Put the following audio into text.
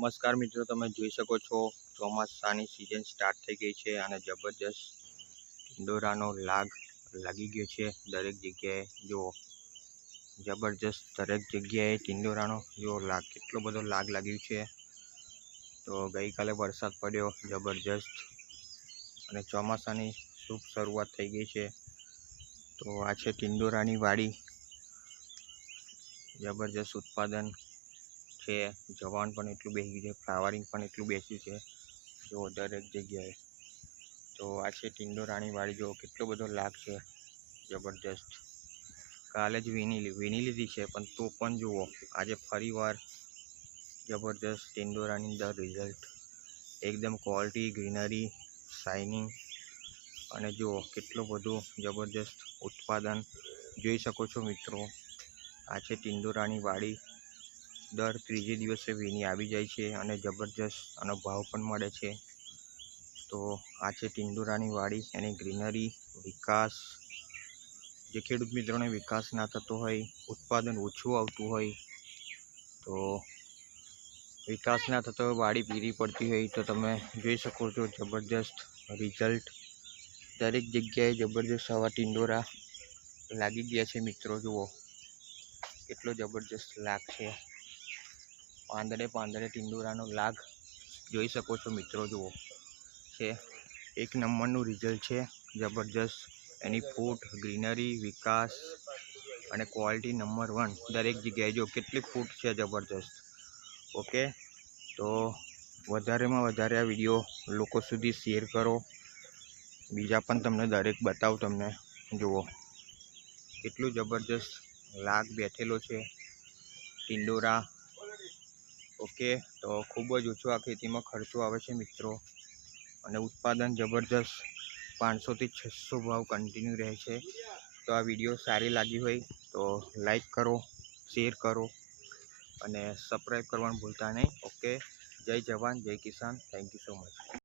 નમસ્કાર મિત્રો, તમે જોઈ શકો છો ચોમાસાની સિઝન સ્ટાર્ટ થઈ ગઈ છે અને જબરજસ્ત ઢંઢોરાનો લાગી ગયો છે દરેક જગ્યાએ. જુઓ, જબરજસ્ત દરેક જગ્યાએ ઢંઢોરાનો કેટલો બધો લાગ્યું છે. તો ગઈકાલે વરસાદ પડ્યો જબરજસ્ત અને ચોમાસાની શુભ શરૂઆત થઈ ગઈ છે. તો આ છે ઢંઢોરાની વાડી. જબરજસ્ત ઉત્પાદન છે. જવાન પણ એટલું બેસી છે, ફ્લાવરિંગ પણ એટલું બેસ્યું છે જો દરેક જગ્યાએ. તો આ છે ઢંઢોરાની વાડી. જો કેટલો બધો લાગ છે જબરજસ્ત. કાલે જ વીણી લીધી છે, પણ તો પણ જુઓ આજે ફરી વાર જબરજસ્ત ઢંઢોરાની અંદર રિઝલ્ટ એકદમ ક્વોલિટી, ગ્રીનરી, શાઇનિંગ અને જુઓ કેટલું બધું જબરજસ્ત ઉત્પાદન જોઈ શકો છો મિત્રો. આ છે ઢંઢોરાની વાડી. દર ત્રીજે દિવસે વીણી આવી જાય છે અને જબરજસ્ત આનો ભાવ પણ મળે છે. તો આ છે ઢંઢોરાની વાડી, એની ગ્રીનરી, વિકાસ. જે ખેડૂત મિત્રોને વિકાસ ના થતો હોય, ઉત્પાદન ઓછું આવતું હોય, તો વિકાસ ના થતો હોય, વાડી પીળી પડતી હોય, તો તમે જોઈ શકો છો જબરજસ્ત રિઝલ્ટ. દરેક જગ્યાએ જબરજસ્ત આવા ઢંઢોરા લાગી ગયા છે મિત્રો. જુઓ કેટલો જબરજસ્ત લાગ છે. પાંદડે ઢંઢોરાનો લાગ જોઈ શકો છો મિત્રો. જુઓ છે એક નંબરનું રિઝલ્ટ છે જબરજસ્ત. એની ફૂટ, ગ્રીનરી, વિકાસ અને ક્વોલિટી નંબર 1 દરેક જગ્યાએ. જો કેટલી ફૂટ છે જબરજસ્ત. ઓકે, તો વધારેમાં વધારે આ વિડીયો લોકો સુધી શેર કરો. બીજા પણ તમને દરેક બતાવું તમને. જુઓ કેટલું જબરજસ્ત લાગ બેઠેલો છે ઢંઢોરા. ઓકે, તો ખૂબ જ ઓછો આ ખેતીમાં ખર્ચો આવે છે મિત્રો અને ઉત્પાદન જબરજસ્ત 500 થી 600 ભાવ કન્ટિન્યુ રહે છે. તો આ વિડીયો સારી લાગી હોય તો લાઈક કરો, શેર કરો અને સબસ્ક્રાઈબ કરવાનું ભૂલતા નહીં. ઓકે, જય જવાન, જય કિસાન. Thank you so much.